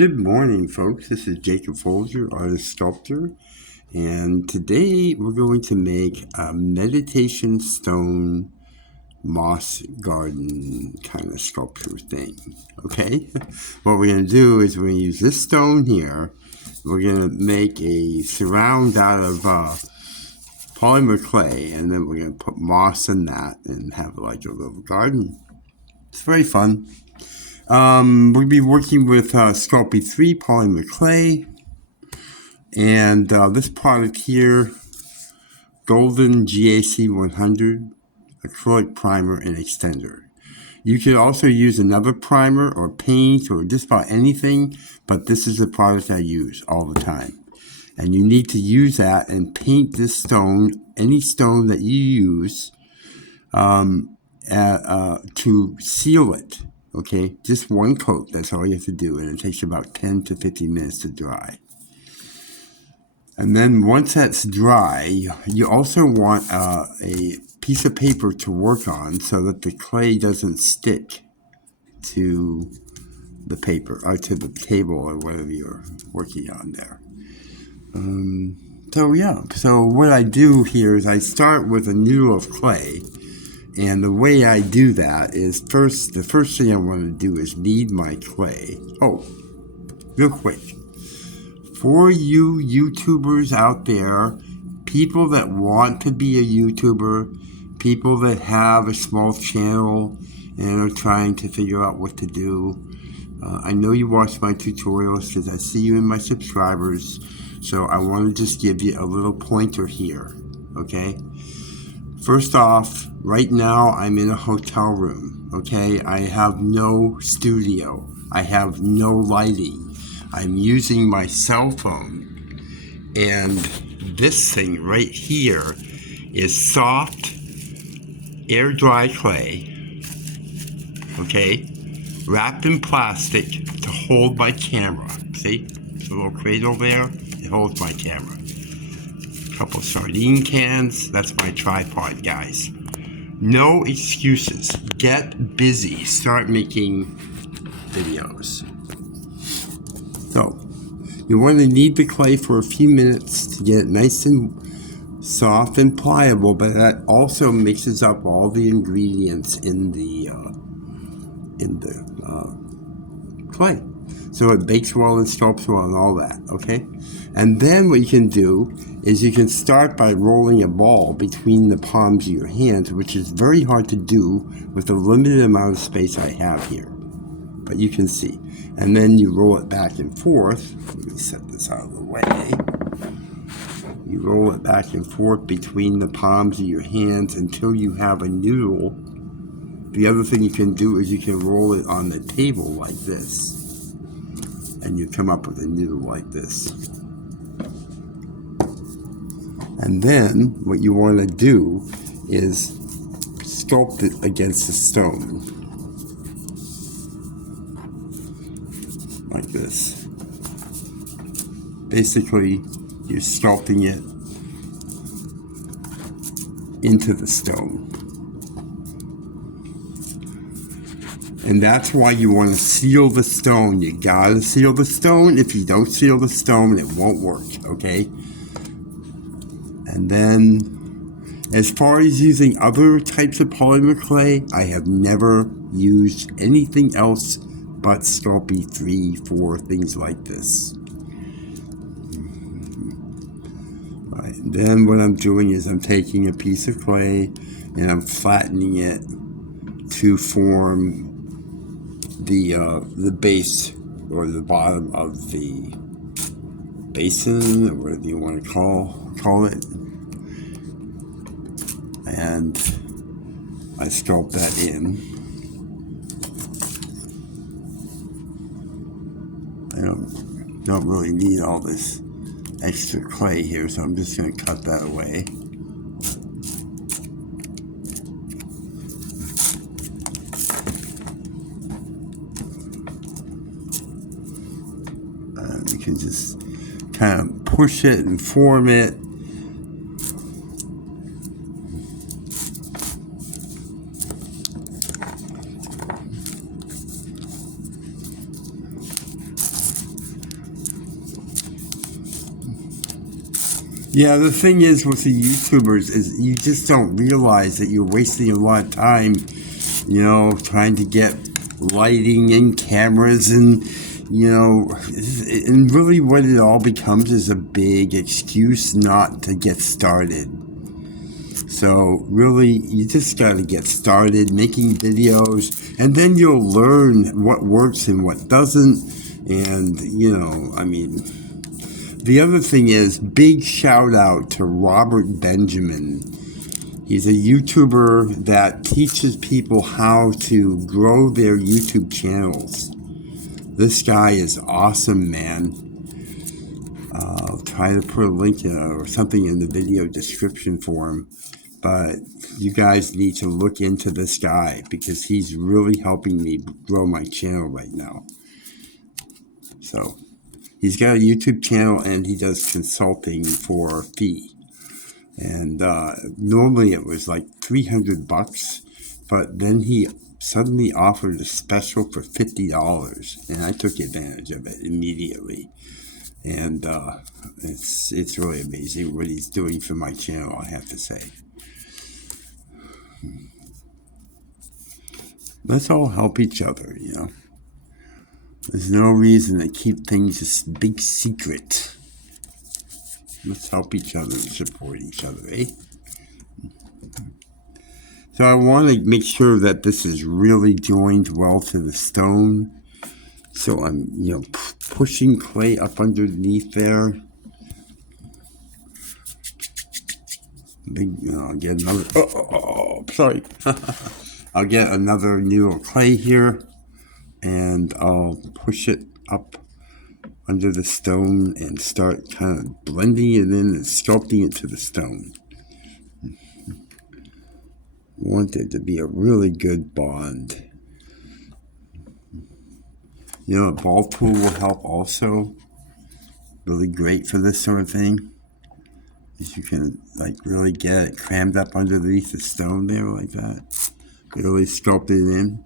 Good morning, folks. This is Jacob Folger, artist sculptor, and today we're going to make a meditation stone moss garden kind of sculpture thing. Okay? What we're going to do is we're going to use this stone here. We're going to make a surround out of polymer clay, and then we're going to put moss in that and have like a little garden. It's very fun. We'll be working with Sculpey 3 polymer clay, and this product here, Golden GAC 100 acrylic primer and extender. You could also use another primer or paint or just about anything, but this is the product I use all the time. And you need to use that and paint this stone, any stone that you use, to seal it. Okay, just one coat, that's all you have to do, and it takes about 10 to 15 minutes to dry. And then once that's dry, you also want a piece of paper to work on so that the clay doesn't stick to the paper, or to the table or whatever you're working on there. So what I do here is I start with a noodle of clay. And the way I do that is the first thing I want to do is knead my clay. Oh, real quick. For you YouTubers out there, people that want to be a YouTuber, people that have a small channel and are trying to figure out what to do, I know you watch my tutorials because I see you in my subscribers, so I want to just give you a little pointer here, okay? First off, right now I'm in a hotel room, okay? I have no studio. I have no lighting. I'm using my cell phone. And this thing right here is soft, air-dry clay, okay? Wrapped in plastic to hold my camera. See? There's a little cradle there. It holds my camera. Couple sardine cans. That's my tripod, guys. No excuses. Get busy. Start making videos. So, you want to knead the clay for a few minutes to get it nice and soft and pliable, but that also mixes up all the ingredients in the clay. So it bakes well and sculpts well and all that, okay? And then what you can do is you can start by rolling a ball between the palms of your hands, which is very hard to do with the limited amount of space I have here. But you can see. And then you roll it back and forth. Let me set this out of the way. You roll it back and forth between the palms of your hands until you have a noodle. The other thing you can do is you can roll it on the table like this. And you come up with a noodle like this. And then what you want to do is sculpt it against the stone. Like this. Basically, you're sculpting it into the stone. And that's why you want to seal the stone. You gotta seal the stone. If you don't seal the stone, it won't work, okay? And then, as far as using other types of polymer clay, I have never used anything else but Sculpey 3 for things like this. Right. And then what I'm doing is I'm taking a piece of clay and I'm flattening it to form the base or the bottom of the basin, or whatever you want to call it. And I sculpt that in. I don't really need all this extra clay here, so I'm just going to cut that away. You can just kind of push it and form it. Yeah, the thing is with the YouTubers is you just don't realize that you're wasting a lot of time, trying to get lighting and cameras and, and really what it all becomes is a big excuse not to get started. So really, you just got to get started making videos, and then you'll learn what works and what doesn't. And, the other thing is, big shout out to Robert Benjamin. He's a YouTuber that teaches people how to grow their YouTube channels. This guy is awesome, man. I'll try to put a link or something in the video description for him. But you guys need to look into this guy because he's really helping me grow my channel right now. So he's got a YouTube channel and he does consulting for a fee. And normally it was like $300, but then he suddenly offered a special for $50, and I took advantage of it immediately. And it's really amazing what he's doing for my channel, I have to say. Let's all help each other, There's no reason to keep things a big secret. Let's help each other and support each other, eh? So I want to make sure that this is really joined well to the stone. So I'm, pushing clay up underneath there. I'll get another, sorry. I'll get another needle of clay here, and I'll push it up under the stone and start kind of blending it in and sculpting it to the stone. I want it to be a really good bond. A ball tool will help also. Really great for this sort of thing. Because you can really get it crammed up underneath the stone there like that. Really sculpt it in.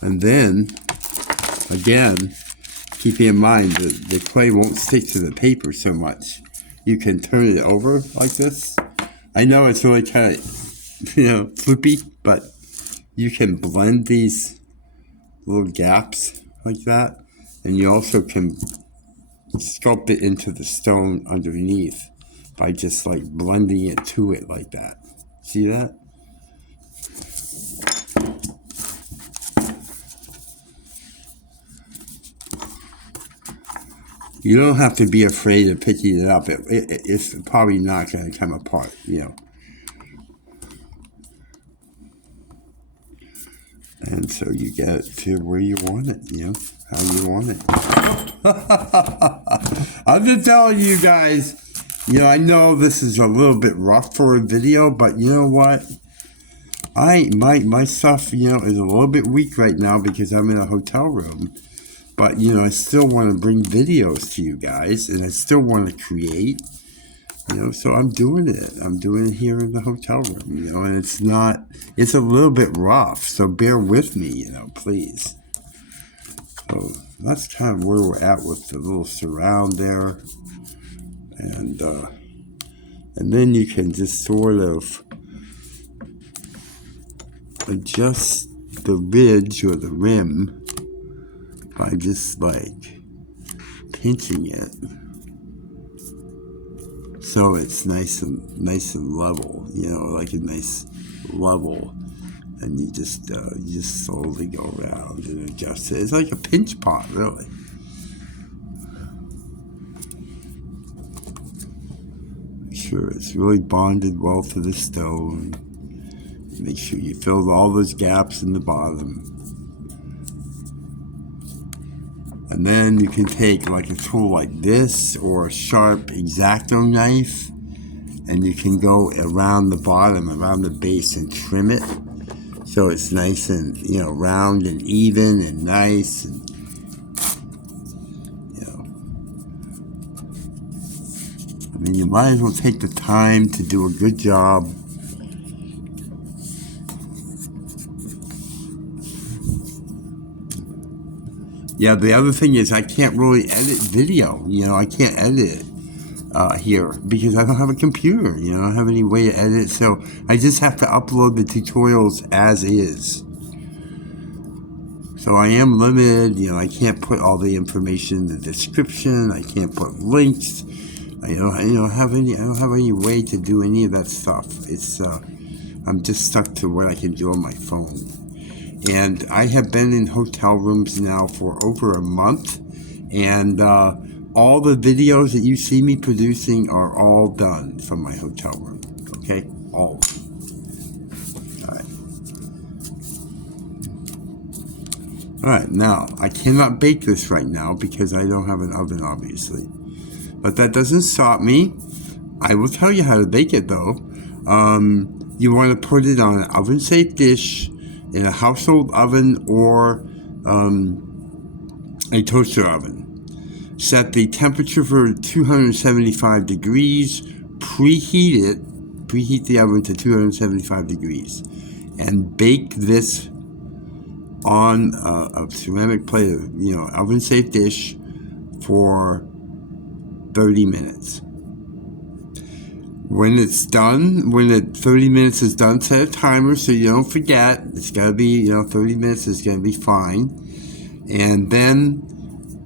And then, again, keeping in mind that the clay won't stick to the paper so much. You can turn it over like this. I know it's really kind of, floopy, but you can blend these little gaps like that. And you also can sculpt it into the stone underneath by just blending it to it like that. See that? You don't have to be afraid of picking it up. It's probably not going to come apart, And so you get it to where you want it, how you want it. I'm just telling you guys, I know this is a little bit rough for a video, but you know what? My stuff, is a little bit weak right now because I'm in a hotel room. But, I still want to bring videos to you guys, and I still want to create, so I'm doing it. I'm doing it here in the hotel room, and it's a little bit rough, so bear with me, please. So that's kind of where we're at with the little surround there. And then you can just sort of adjust the ridge or the rim by just pinching it so it's nice and level, like a nice level, and you just slowly go around and adjust it. It's like a pinch pot, really. Make sure it's really bonded well to the stone. Make sure you fill all those gaps in the bottom. And then you can take a tool like this or a sharp X-Acto knife, and you can go around the bottom, around the base, and trim it so it's nice and round and even and nice. And you might as well take the time to do a good job. Yeah, the other thing is I can't really edit video. I can't edit it here because I don't have a computer. I don't have any way to edit, so I just have to upload the tutorials as is. So I am limited. I can't put all the information in the description. I can't put links. I don't have any way to do any of that stuff. It's I'm just stuck to what I can do on my phone. And I have been in hotel rooms now for over a month, and all the videos that you see me producing are all done from my hotel room. Okay, all of them. All right, now I cannot bake this right now because I don't have an oven, obviously. But that doesn't stop me. I will tell you how to bake it, though. You want to put it on an oven-safe dish in a household oven or a toaster oven. Set the temperature for 275 degrees. Preheat the oven to 275 degrees. And bake this on a ceramic plate, oven-safe dish for 30 minutes. When it's done, when the 30 minutes is done, set a timer so you don't forget. It's got to be, 30 minutes is going to be fine. And then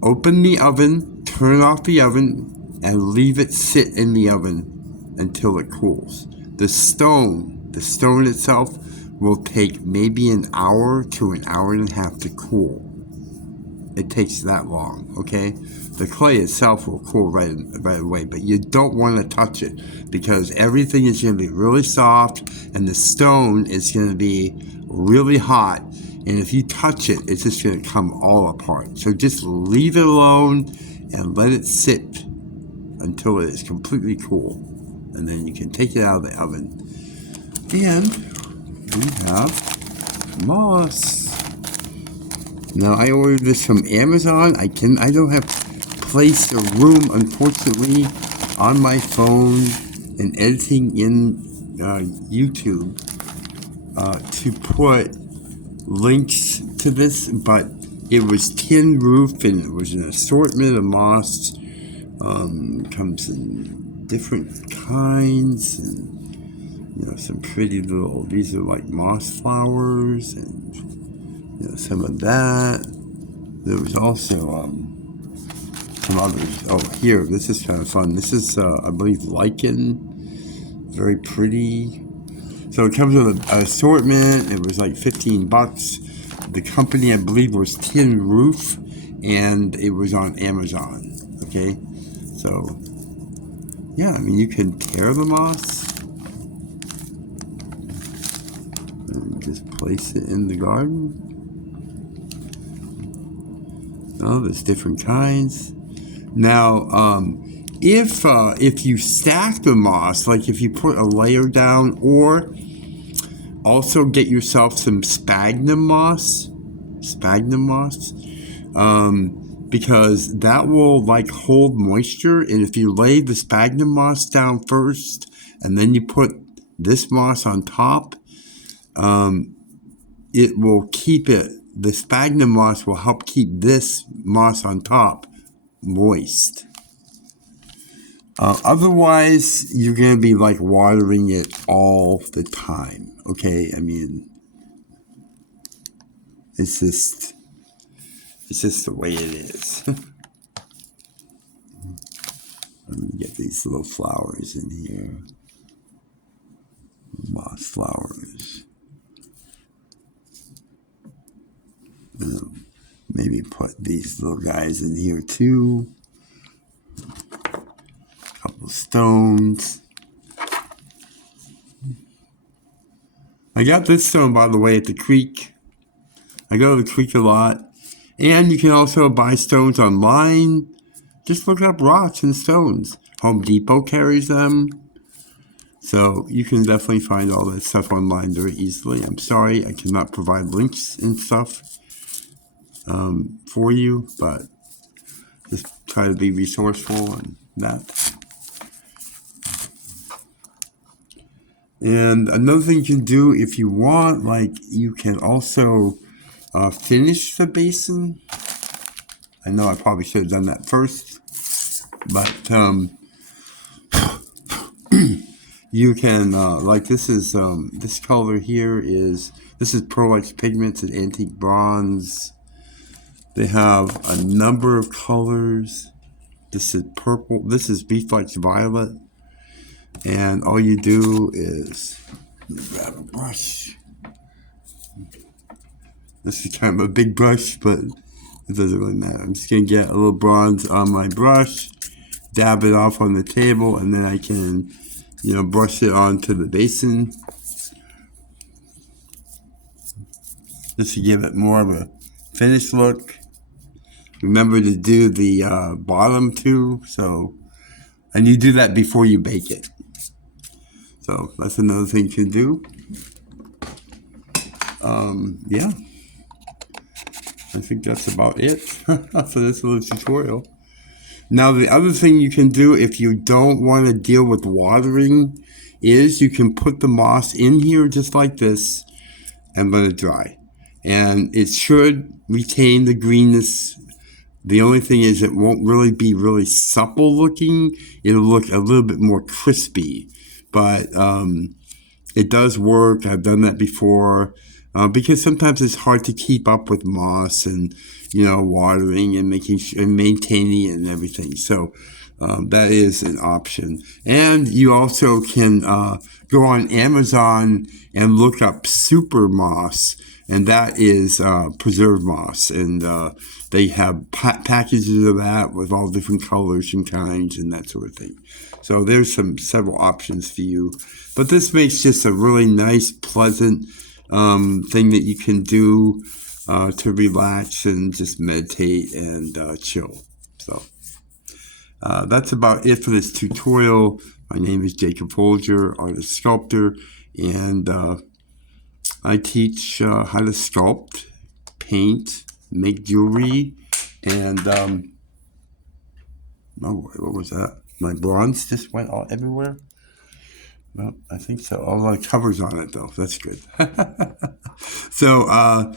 open the oven, turn off the oven, and leave it sit in the oven until it cools. The stone itself will take maybe an hour to an hour and a half to cool. It takes that long, okay? The clay itself will cool right away, but you don't want to touch it because everything is going to be really soft and the stone is going to be really hot. And if you touch it, it's just going to come all apart. So just leave it alone and let it sit until it is completely cool. And then you can take it out of the oven. And we have moss. Now I ordered this from Amazon. I don't have place or room, unfortunately, on my phone and editing in YouTube to put links to this, but it was tin roof and it was an assortment of moss. Comes in different kinds and some pretty little. These are like moss flowers and some of that. There was also some others. Oh, here, this is kind of fun. This is, I believe, lichen. Very pretty. So it comes with an assortment. It was like $15. The company, I believe, was Tin Roof, and it was on Amazon. Okay, so yeah, you can tear the moss and just place it in the garden. Oh, there's different kinds. Now, if you stack the moss, like if you put a layer down, or also get yourself some sphagnum moss, because that will hold moisture. And if you lay the sphagnum moss down first, and then you put this moss on top, it will keep it. The sphagnum moss will help keep this moss on top moist. Otherwise, you're going to be watering it all the time. Okay, it's just the way it is. Let me get these little flowers in here. Moss flowers. Maybe put these little guys in here too. Couple stones. I got this stone, by the way, at the creek. I go to the creek a lot. And you can also buy stones online. Just look up rocks and stones. Home Depot carries them. So you can definitely find all that stuff online very easily. I'm sorry I cannot provide links and stuff for you, but just try to be resourceful on that. And another thing you can do if you want, you can also finish the basin. I know I probably should have done that first, but you can, like this color here this is Pearl Pigments and Antique Bronze. They have a number of colors. This is purple. This is Reflex Violet. And all you do is grab a brush. This is kind of a big brush, but it doesn't really matter. I'm just going to get a little bronze on my brush, dab it off on the table, and then I can, brush it onto the basin. Just to give it more of a finished look. Remember to do the bottom too, and you do that before you bake it. So that's another thing you can do. Yeah. I think that's about it for this little tutorial. Now, the other thing you can do if you don't want to deal with watering is you can put the moss in here just like this and let it dry. And it should retain the greenness. The only thing is it won't really be really supple looking. It'll look a little bit more crispy. But it does work. I've done that before. Because sometimes it's hard to keep up with moss and, watering and maintaining it and everything. So that is an option. And you also can go on Amazon and look up super moss, and that is preserved moss. And they have packages of that with all different colors and kinds and that sort of thing. So there's several options for you. But this makes just a really nice, pleasant thing that you can do to relax and just meditate and chill. So that's about it for this tutorial. My name is Jacob Folger, artist sculptor, and I teach how to sculpt, paint, make jewelry, and what was that? My bronze just went all everywhere. Well, I think so. All the covers on it, though. That's good. So,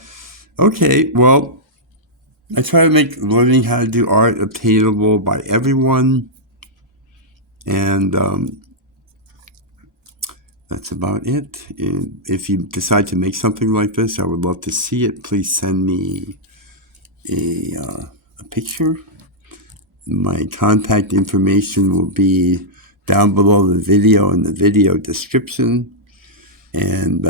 okay. Well, I try to make learning how to do art obtainable by everyone. And that's about it. And if you decide to make something like this, I would love to see it. Please send me a picture. My contact information will be down below the video in the video description. And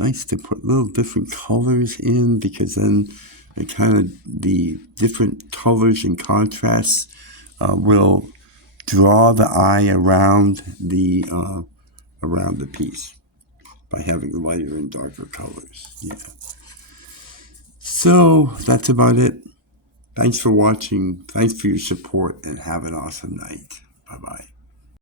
nice to put little different colors in, because then the different colors and contrasts will draw the eye around the piece by having lighter and darker colors. Yeah. So that's about it. Thanks for watching. Thanks for your support, and have an awesome night. Bye-bye.